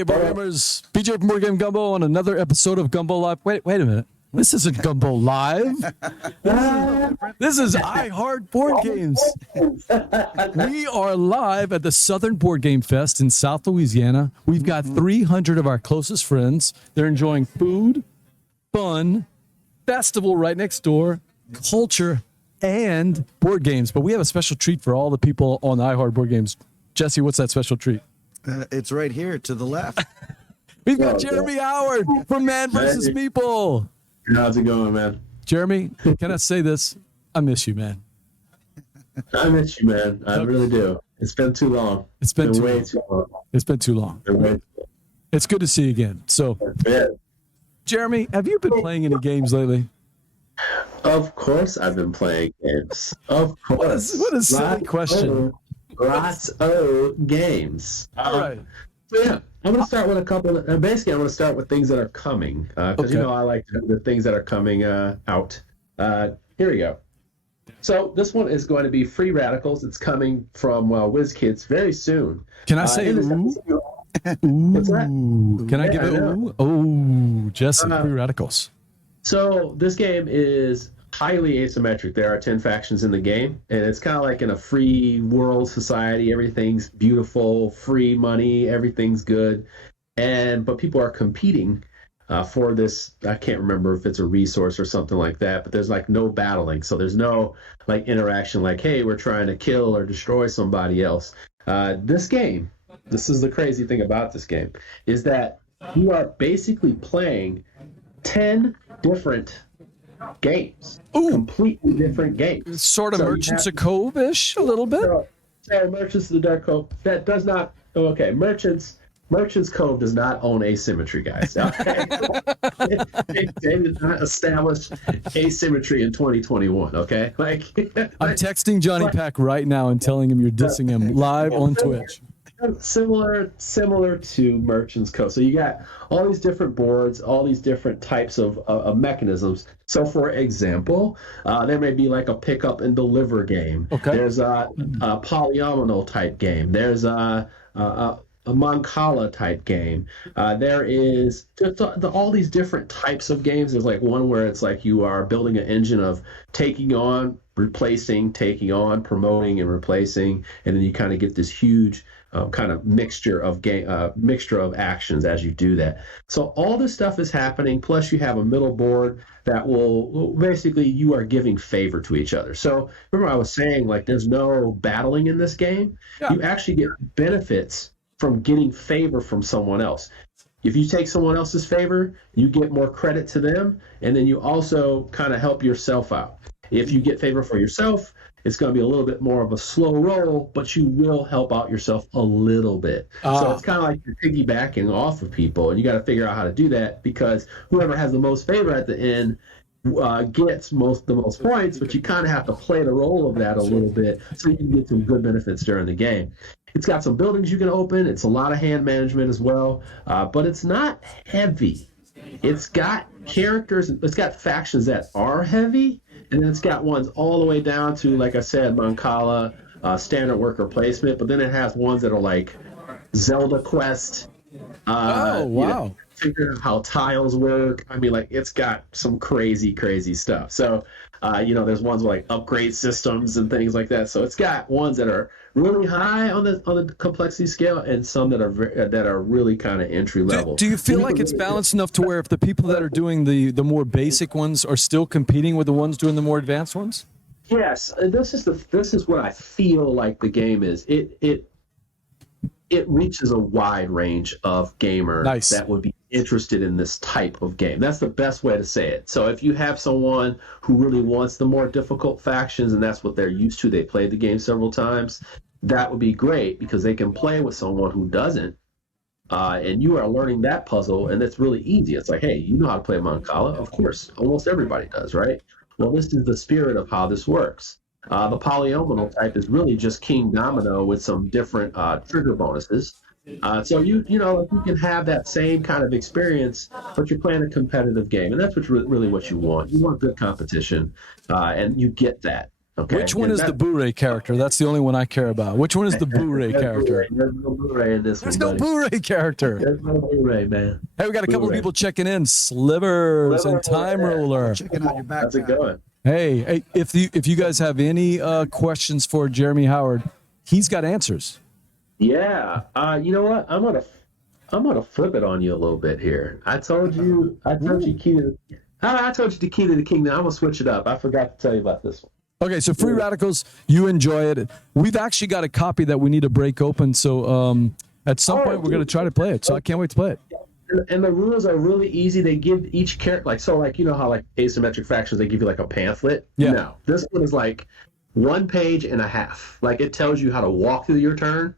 Hey, board gamers. BJ from Board Game Gumbo on another episode of Gumbo Live. Wait a minute. This isn't Gumbo Live. This is iHeart Board Games. We are live at the Southern Board Game Fest in South Louisiana. We've got 300 of our closest friends. They're enjoying food, fun, festival right next door, culture, and board games. But we have a special treat for all the people on iHeart Board Games. Jesse, what's that special treat? It's right here to the left. We've got Jeremy Howard from Man vs. Meeple. How's it going, man? Jeremy, can I say this? I miss you, man. I miss you, man. I really do. It's been too long. It's been way too long. It's been too long. It's good to see you again. So, Jeremy, have you been playing any games lately? Of course I've been playing games. Of course. What a silly question. Lots of games. All right. So yeah, I'm going to start with a couple. Basically, I'm going to start with things that are coming because you know I like the things that are coming out. Here we go. So this one is going to be Free Radicals. It's coming from WizKids very soon. Can I say ooh? What's that? Can I give it ooh? Oh, Jesse, Free Radicals. So this game is highly asymmetric. There are 10 factions in the game, and it's kind of like in a free world society. Everything's beautiful, free money, everything's good, but people are competing for this. I can't remember if it's a resource or something like that, but there's like no battling, so there's no like interaction like, hey, we're trying to kill or destroy somebody else. This game, this is the crazy thing about this game, is that you are basically playing 10 different games. Ooh. Completely different games. Sort of Merchants of Cove-ish, a little bit. So Merchants of the Dark Cove, that does not, Merchants Cove does not own asymmetry, guys. Okay? they did not establish asymmetry in 2021, okay? I'm texting Johnny Pack right now and telling him you're dissing him live on Twitch. Similar to Merchants Cove. So you got all these different boards, all these different types of mechanisms. So for example, there may be like a pick up and deliver game. Okay. There's a polyomino type game. There's a Mancala type game. There is all these different types of games. There's like one where it's like you are building an engine of taking on, replacing, taking on, promoting, and replacing, and then you kind of get this huge kind of mixture of actions as you do that. So all this stuff is happening. Plus, you have a middle board that will basically you are giving favor to each other. So remember, I was saying like there's no battling in this game. Yeah. You actually get benefits from getting favor from someone else. If you take someone else's favor, you get more credit to them, and then you also kind of help yourself out. If you get favor for yourself, it's going to be a little bit more of a slow roll, but you will help out yourself a little bit. So it's kind of like you're piggybacking off of people, and you got to figure out how to do that because whoever has the most favor at the end gets the most points, but you kind of have to play the role of that a little bit so you can get some good benefits during the game. It's got some buildings you can open. It's a lot of hand management as well, but it's not heavy. It's got characters. It's got factions that are heavy, and then it's got ones all the way down to, like I said, Mancala, standard worker placement, but then it has ones that are like Zelda Quest. Wow. Figure out how tiles work. I mean, like, it's got some crazy stuff. So, there's ones with like upgrade systems and things like that. So it's got ones that are really high on the complexity scale, and some that are really kind of entry level. Do you feel like it's balanced enough to where if the people that are doing the more basic ones are still competing with the ones doing the more advanced ones? Yes, this is what I feel like the game is. It reaches a wide range of gamers that would be interested in this type of game. That's the best way to say it. So if you have someone who really wants the more difficult factions and that's what they're used to, they played the game several times, that would be great because they can play with someone who doesn't. And you are learning that puzzle, and it's really easy. It's like, hey, you know how to play Mancala? Of course, almost everybody does, right? Well, this is the spirit of how this works. The polyomino type is really just King Domino with some different trigger bonuses. So you can have that same kind of experience, but you're playing a competitive game, and that's really what you want. You want good competition, and you get that. Okay. Which one is the Blu-ray character? That's the only one I care about. Which one is the Blu-ray character? There's no Blu-ray in this There's one. no Blu-ray character. There's no Blu-ray, man. Hey, we got a couple of Blu-ray. people checking in. Slivers and Time Ruler. Checking out your How's it background. going? Hey, if you guys have any questions for Jeremy Howard, he's got answers. Yeah. You know what? I'm gonna flip it on you a little bit here. I told you key to the kingdom. I'm gonna switch it up. I forgot to tell you about this one. Okay, so Free Radicals, you enjoy it. We've actually got a copy that we need to break open, so at some point we're going to try to play it, so I can't wait to play it. And the rules are really easy. They give each character, you know how like asymmetric factions, they give you like a pamphlet? Yeah. No, this one is like 1 page and a half. Like it tells you how to walk through your turn.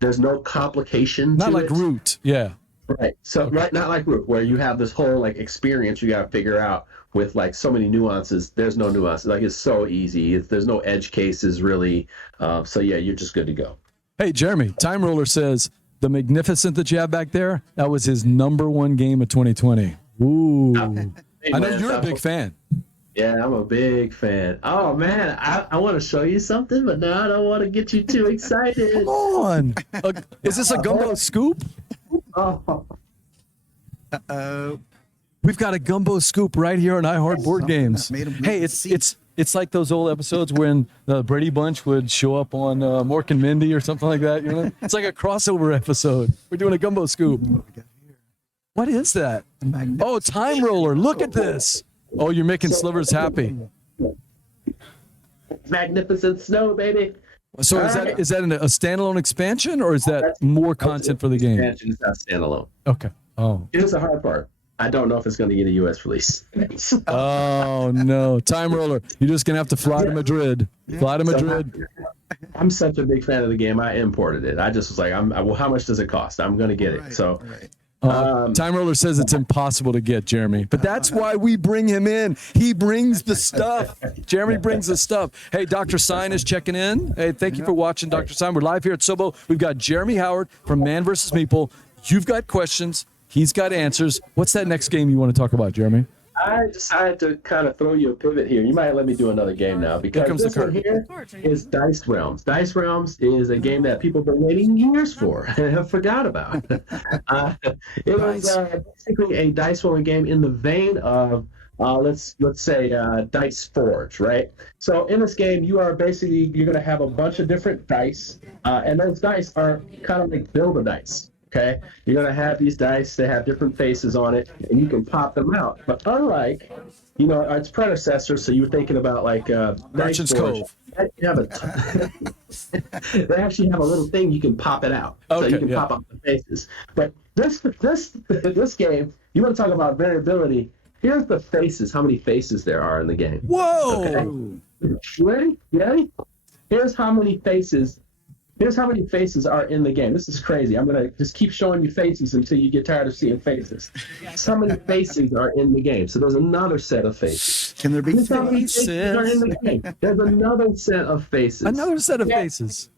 There's no complication Not to like it. Root, yeah. Right. So right, not like Root, where you have this whole like experience you got to figure out with like so many nuances. There's no nuances. Like it's so easy. There's no edge cases really. So yeah, you're just good to go. Hey, Jeremy, Time Roller says the Magnificent that you have back there, that was his #1 game of 2020. Ooh. Hey, I know man, you're a big fan. Yeah, I'm a big fan. Oh man, I want to show you something, but now I don't want to get you too excited. Come on. Is this a gumbo scoop? Oh. Uh-oh. We've got a gumbo scoop right here on iHeart Board Games. Made 'em Hey, it's like those old episodes when the Brady Bunch would show up on Mork and Mindy or something like that. You know, it's like a crossover episode. We're doing a gumbo scoop. What is that? Oh, Time Roller. Look at this. Oh, you're making Slivers happy. Magnificent snow, baby. So is that a standalone expansion or is that more content for the game? Expansion is not standalone. Okay. Oh. Here's the hard part. I don't know if it's going to get a U.S. release. Oh no, Time Roller. You're just gonna have to fly to Madrid. Fly to Madrid. I'm such a big fan of the game. I imported it. I just was like, well, how much does it cost? I'm going to get it. Right, So. right. Time Roller says it's impossible to get, Jeremy. But that's why we bring him in. He brings the stuff. Jeremy brings the stuff. Hey, Dr. Sign is checking in. Hey, thank you for watching, Dr. Sign. We're live here at Sobo. We've got Jeremy Howard from Man vs. Meeple. You've got questions. He's got answers. What's that next game you want to talk about, Jeremy? I decided to kind of throw you a pivot here. You might let me do another game now because comes this the one here is Dice Realms. Dice Realms is a game that people have been waiting years for and have forgot about. It was basically a dice rolling game in the vein of let's say Dice Forge, right? So in this game, you're going to have a bunch of different dice, and those dice are kind of like Build-A-Dice. Okay, you're gonna have these dice. They have different faces on it, and you can pop them out. But unlike, its predecessor, so you were thinking about like Merchant's Dice Forge, Cove. they actually have a little thing you can pop it out, so Okay, you can yeah. pop out the faces. But this game, you want to talk about variability? Here's the faces. How many faces there are in the game? Whoa! Okay. Ready? Here's how many faces are in the game. This is crazy. I'm going to just keep showing you faces until you get tired of seeing faces. So many faces are in the game. So there's another set of faces. Can there be Here's how many faces? faces are in the game. There's another set of faces. Another set of faces.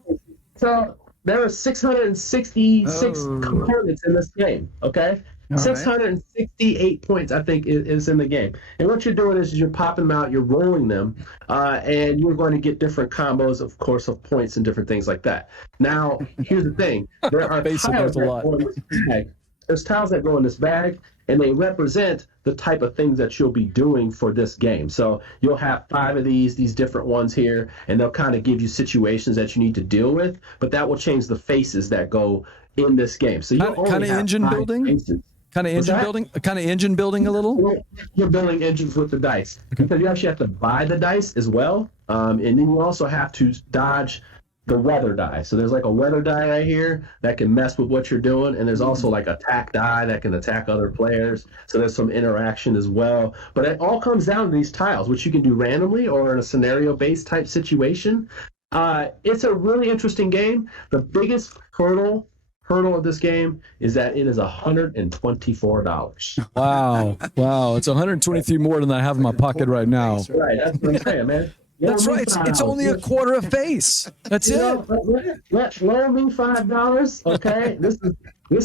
So there are 666 Oh. components in this game, okay? All right. 668 points, I think, is in the game. And what you're doing is you're popping them out, you're rolling them, and you're going to get different combos, of course, of points and different things like that. Now, here's the thing. There are Basically, tiles there's a that lot. go in this bag. There's tiles that go in this bag, and they represent the type of things that you'll be doing for this game. So you'll have 5 of these different ones here, and they'll kind of give you situations that you need to deal with, but that will change the faces that go in this game. So you'll only Kind of have engine 5 building? faces. Kind of What's engine that? building? Kind of engine building a little? You're building engines with the dice. Because you actually have to buy the dice as well. And then you also have to dodge the weather die. So there's like a weather die right here that can mess with what you're doing. And there's also like attack die that can attack other players. So there's some interaction as well. But it all comes down to these tiles, which you can do randomly or in a scenario-based type situation. It's a really interesting game. The biggest hurdle of this game is that it is $124. Wow. It's 123 more than I have in my pocket right now. Right, that's what I'm saying, man. That's right. It's only a quarter of face. That's it. Loan me $5, okay? This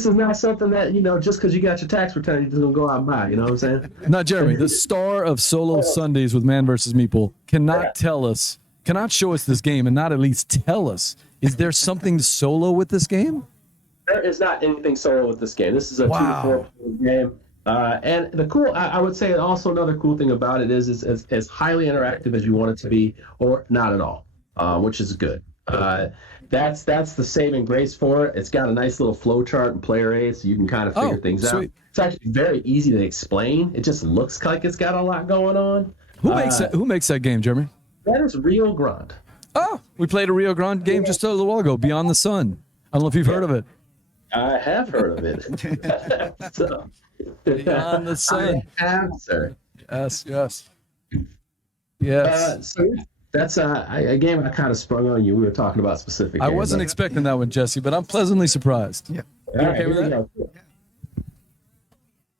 is not something that, just because you got your tax return, you're just going to go out and buy. You know what I'm saying? Not Jeremy, the star of Solo Sundays with Man vs. Meeple, cannot tell us cannot show us this game and not at least tell us, is there something solo with this game? There is not anything solo with this game. This is a 2 to 4 player game. And the cool, I would say also another cool thing about it is as highly interactive as you want it to be, or not at all, which is good. That's the saving grace for it. It's got a nice little flow chart and player aid, so you can kind of figure things out. It's actually very easy to explain. It just looks like it's got a lot going on. Who makes that game, Jeremy? That is Rio Grande. Oh, we played a Rio Grande game just a little while ago, Beyond the Sun. I don't know if you've heard of it. I have heard of it. So, Beyond the Sun. I have, sir. Yes. So that's a game I kind of sprung on you. We were talking about specific games. I wasn't expecting that one, Jesse, but I'm pleasantly surprised. Yeah. You okay with that?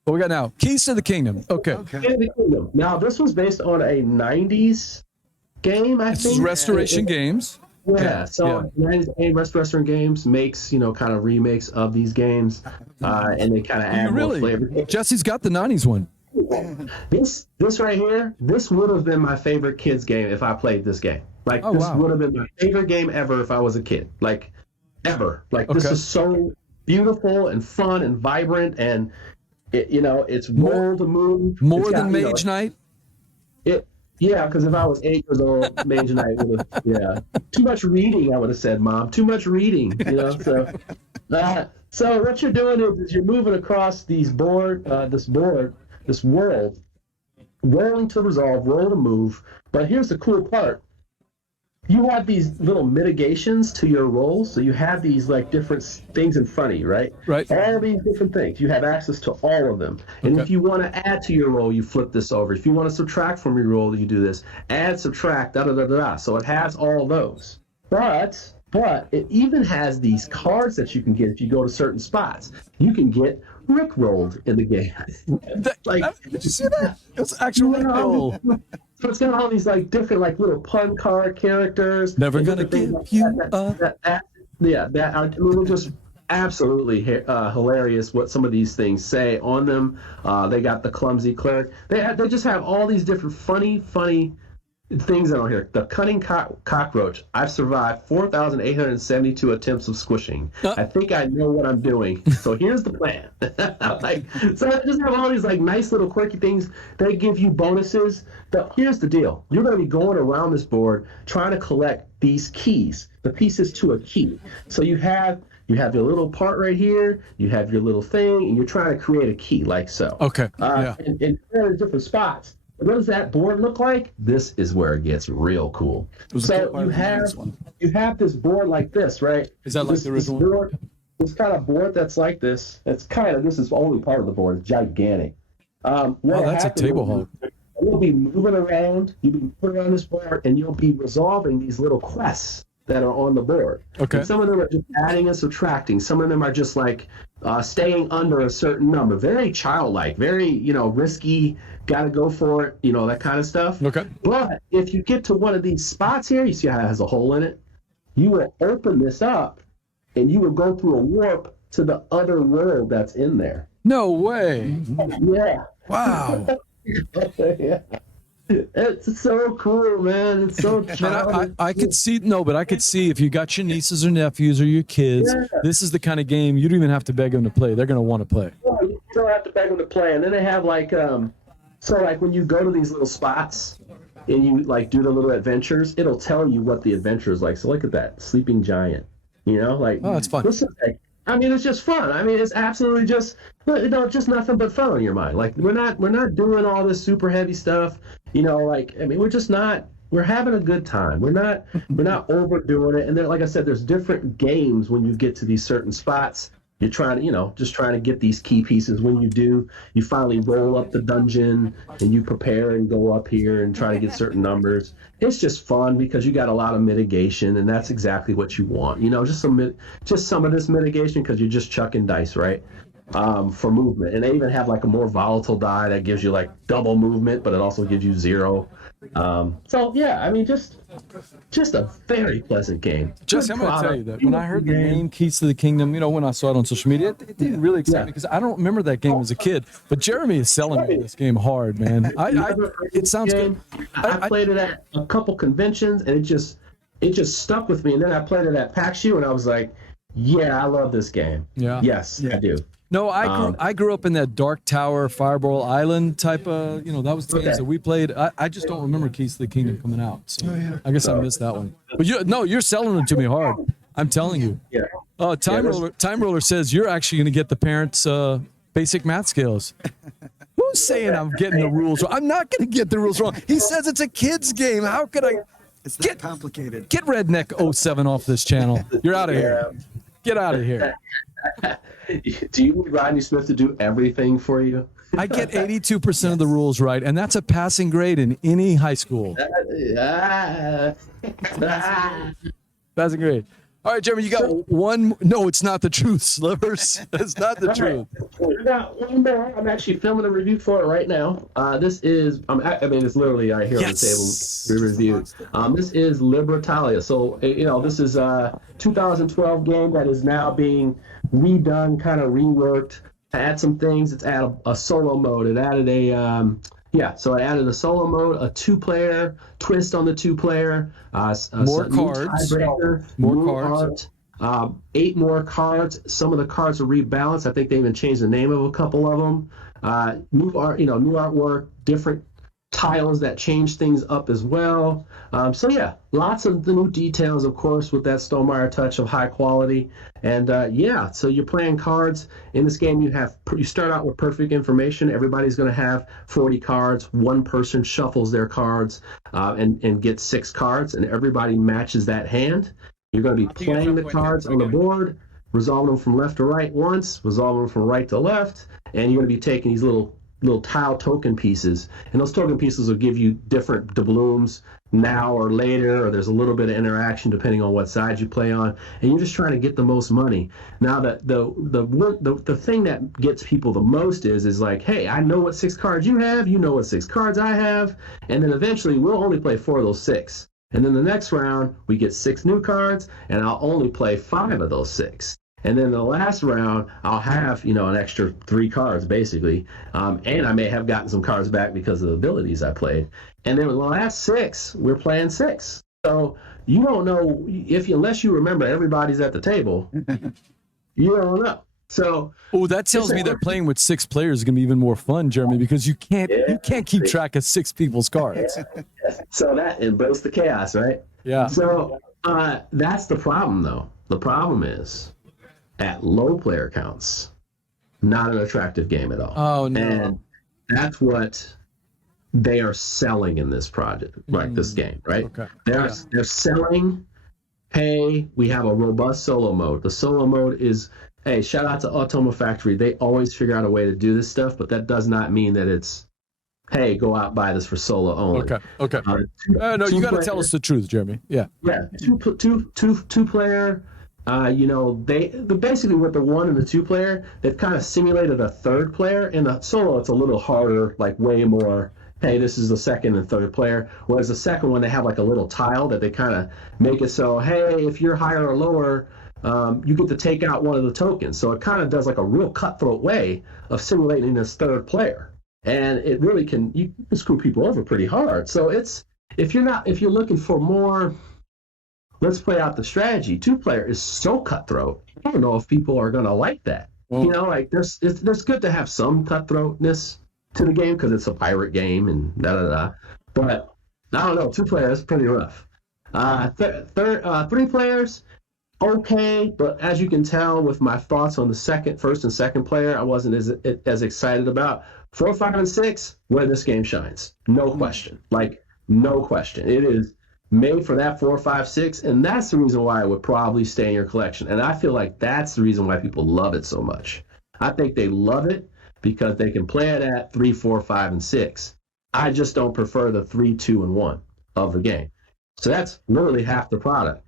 What we got now? Keys to the Kingdom. Okay. Now, this was based on a 90s game, I This think. is Restoration Games. Yeah, so 90s game, Restoration Games makes, kind of remakes of these games, and they kind of add more flavor. Jesse's got the 90s one. This right here, this would have been my favorite kids game if I played this game. Like, this would have been my favorite game ever if I was a kid. Like, ever. Like, this is so beautiful and fun and vibrant, and it's roll to move. More than Mage Knight? Yeah, because if I was 8 years old, Mage Knight would have, too much reading, I would have said, Mom. Too much reading, So what you're doing is you're moving across this world, rolling to resolve, roll to move. But here's the cool part. You have these little mitigations to your rolls, so you have these like different things in front of you, right? Right. All these different things. You have access to all of them. And if you want to add to your roll, you flip this over. If you want to subtract from your roll, you do this. Add, subtract, da-da-da-da-da. So it has all those. But it even has these cards that you can get if you go to certain spots. You can get Rickrolled in the game. Did you see that? It's actual Rickroll. So it's got all these like different like little pun card characters. Never gonna give you up. That are just absolutely hilarious. What some of these things say on them. They got the clumsy cleric. They just have all these different funny things on here. The cunning cockroach. I've survived 4,872 attempts of squishing. I think I know what I'm doing. So here's the plan. So I just have all these like nice little quirky things. They give you bonuses. But here's the deal. You're going to be going around this board trying to collect these keys, the pieces to a key. So you have your little part right here, you have your little thing, and you're trying to create a key like so. Okay. In different spots. What does that board look like? This is where it gets real cool. So you have this board like this, right? Is that like the original one? This kind of board that's like this. This is only part of the board. It's gigantic. That's a table hog. You'll be moving around. You'll be moving around this board, and you'll be resolving these little quests that are on the board. Okay. And some of them are just adding and subtracting. Some of them are just like staying under a certain number. Very childlike, very, risky, got to go for it, that kind of stuff. Okay. But if you get to one of these spots here, you see how it has a hole in it? You will open this up, and you will go through a warp to the other world that's in there. No way. Yeah. Wow. Yeah. It's so cool, man. It's so childish. I could see if you got your nieces or nephews or your kids, this is the kind of game you don't even have to beg them to play. They're going to want to play. Well, you don't have to beg them to play. And then they have like, when you go to these little spots and you like do the little adventures, it'll tell you what the adventure is like. So look at that sleeping giant, oh, that's fun. This is like, it's just fun. It's absolutely just nothing but fun on your mind. Like we're not doing all this super heavy stuff. We're having a good time. We're not overdoing it. And then, like I said, there's different games when you get to these certain spots. You're trying to get these key pieces. When you do, you finally roll up the dungeon and you prepare and go up here and try to get certain numbers. It's just fun because you got a lot of mitigation, and that's exactly what you want. Just some of this mitigation because you're just chucking dice, right? for movement, and they even have like a more volatile die that gives you like double movement, but it also gives you 0. So yeah, I mean, just a very pleasant game. Jesse, I'm going to tell you that when I heard the name Keys to the Kingdom, when I saw it on social media, it didn't really excite me because I don't remember that game as a kid. But Jeremy is selling me this game hard, man. It sounds good. I played it at a couple conventions, and it just stuck with me. And then I played it at PAX U, and I was like, yeah, I love this game. Yeah. Yes, I do. No, I grew up in that Dark Tower, Fireball Island type of, that was the games that we played. I just don't remember Keys to the Kingdom coming out. So I guess I missed that one. But you're selling it to me hard. I'm telling you. Yeah. Time Roller says you're actually going to get the parents' basic math skills. Who's saying I'm getting the rules wrong? I'm not going to get the rules wrong. He says it's a kid's game. How could I? It's that complicated. Get Redneck 07 off this channel. You're out of here. Get out of here. Do you need Rodney Smith to do everything for you? I get 82% of the rules right, and that's a passing grade in any high school. Passing grade. All right, Jeremy, you got one. No, it's not the truth, Slivers. It's not the truth. We got one more. I'm actually filming a review for it right now. This is, it's literally right here on the table. Review. This is Libertalia. So, this is a 2012 game that is now being redone, kind of reworked. Add some things. It's added a solo mode. It added so I added a solo mode, a 2-player twist on the 2-player, more cards, more cards, 8 more cards. Some of the cards are rebalanced. I think they even changed the name of a couple of them. New art, new artwork, different tiles that change things up as well. Lots of the new details, of course, with that Stonemaier touch of high quality. And so you're playing cards. In this game, you start out with perfect information. Everybody's going to have 40 cards. One person shuffles their cards and gets 6 cards, and everybody matches that hand. You're going to be playing the cards on the board, resolving them from left to right once, resolving them from right to left, and you're going to be taking these little tile token pieces, and those token pieces will give you different doubloons now or later, or there's a little bit of interaction depending on what side you play on, and you're just trying to get the most money. Now the thing that gets people the most is like, hey, I know what 6 cards you have, you know what 6 cards I have, and then eventually we'll only play 4 of those 6, and then the next round we get 6 new cards, and I'll only play 5 of those 6. And then the last round, I'll have, an extra 3 cards, basically. And I may have gotten some cards back because of the abilities I played. And then the last 6, we're playing 6. So you don't know, unless you remember everybody's at the table, you don't know. So that tells me that playing with 6 players is going to be even more fun, Jeremy, because you can't keep track of 6 people's cards. Yeah. So that embrace the chaos, right? Yeah. So that's the problem, though. The problem is, at low player counts, not an attractive game at all. Oh, no. And that's what they are selling in this project, like this game, right? Okay. They're selling, hey, we have a robust solo mode. The solo mode is, hey, shout out to Automa Factory. They always figure out a way to do this stuff, but that does not mean that it's, hey, go out buy this for solo only. Okay. No, you got to tell us the truth, Jeremy. Yeah. Yeah. Two player. Basically with the 1 and the 2 player, they've kind of simulated a 3rd player. In the solo, it's a little harder, like way more, hey, this is the 2nd and 3rd player. Whereas the second one, they have like a little tile that they kind of make it so, hey, if you're higher or lower, you get to take out one of the tokens. So it kind of does like a real cutthroat way of simulating this 3rd player. And it really you can screw people over pretty hard. So if you're looking for more, let's play out the strategy, 2-player is so cutthroat. I don't know if people are going to like that. There's good to have some cutthroatness to the game because it's a pirate game and da-da-da. But I don't know, 2-player is pretty rough. 3 players, okay, but as you can tell with my thoughts on the first and second player, I wasn't as excited about. 4, 5, and 6, where this game shines. No question. No question. It is made for that 4, 5, 6, and that's the reason why it would probably stay in your collection. And I feel like that's the reason why people love it so much. I think they love it because they can play it at 3, 4, 5, and 6. I just don't prefer the 3, 2, and 1 of the game. So that's literally half the product.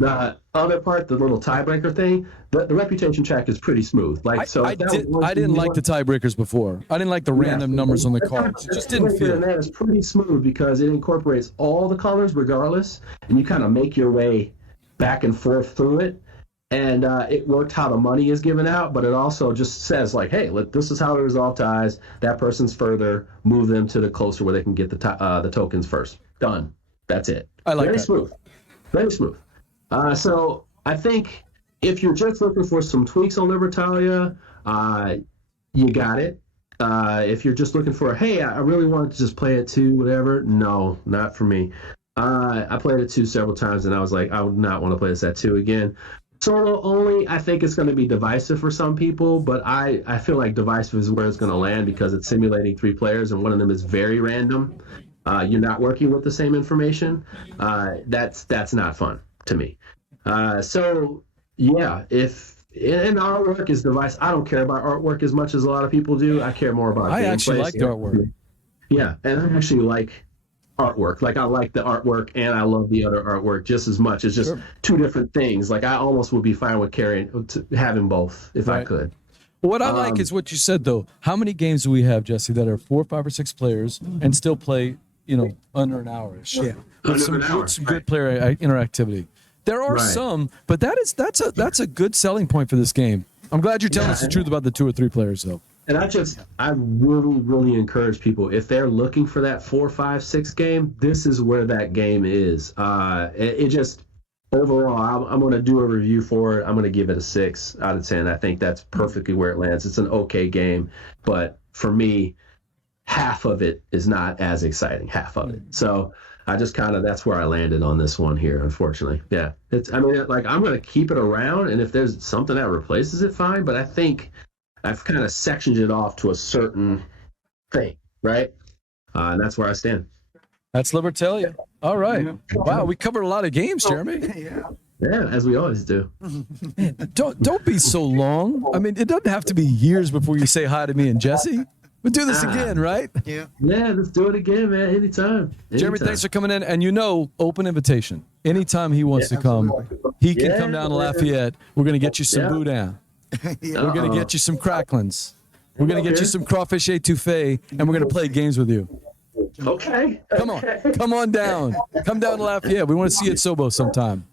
The other part, the little tiebreaker thing, the reputation check is pretty smooth. Like, so I didn't like the tiebreakers before. I didn't like the random numbers on the cards. It just didn't feel. That is pretty smooth because it incorporates all the colors regardless, and you kind of make your way back and forth through it. And it worked how the money is given out, but it also just says like, hey, look, this is how to resolve ties. That person's further, move them to the closer where they can get the tokens first. Done. That's it. I like Very that. smooth. Very smooth. So I think if you're just looking for some tweaks on Libertalia, you got it. If you're just looking for, hey, I really wanted to just play it too, whatever, no, not for me. I played it 2 several times, and I was like, I would not want to play this at 2 again. Solo only, I think it's going to be divisive for some people, but I feel like divisive is where it's going to land because it's simulating 3 players, and one of them is very random. You're not working with the same information. That's not fun to me. So yeah, and artwork is device. I don't care about artwork as much as a lot of people do. I care more about. I actually like the artwork. Yeah, and I actually like artwork. Like I like the artwork, and I love the other artwork just as much. It's just 2 different things. Like I almost would be fine with having both if I could. What I like is what you said though. How many games do we have, Jesse, that are 4, 5, or 6 players and still play, under an hour-ish? Yeah. With some good player interactivity. There are some, but that's a good selling point for this game. I'm glad you're telling us the truth about the 2 or 3 players though. And I really, really encourage people, if they're looking for that 4, 5, 6 game, this is where that game is. It just, overall, I'm going to do a review for it. I'm going to give it a 6 out of 10. I think that's perfectly where it lands. It's an okay game, but for me, half of it is not as exciting, half of it. So I just that's where I landed on this one here, unfortunately. Yeah. I'm going to keep it around, and if there's something that replaces it, fine, but I think I've kind of sectioned it off to a certain thing, right? And that's where I stand. That's Libertalia. All right. Yeah. Wow, we covered a lot of games, Jeremy. Yeah, as we always do. Man, don't be so long. I mean, it doesn't have to be years before you say hi to me and Jesse. We'll do this again, right? Yeah. Yeah, let's do it again, man. Anytime. Jeremy, thanks for coming in. And open invitation. Anytime he wants to come, he can come down to Lafayette. We're going to get you some boudin. We're going to get you some cracklins. We're going to get you some crawfish etouffee, and we're going to play games with you. Okay. Come on down. Come down to Lafayette. We want to see you at Sobo sometime.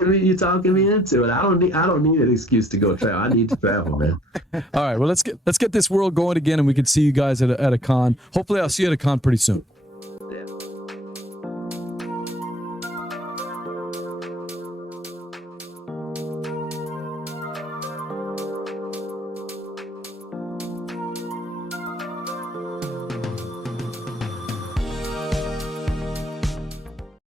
You're talking me into it. I don't need an excuse to go travel. I need to travel, man. All right. Well, let's get this world going again, and we can see you guys at a con. Hopefully, I'll see you at a con pretty soon.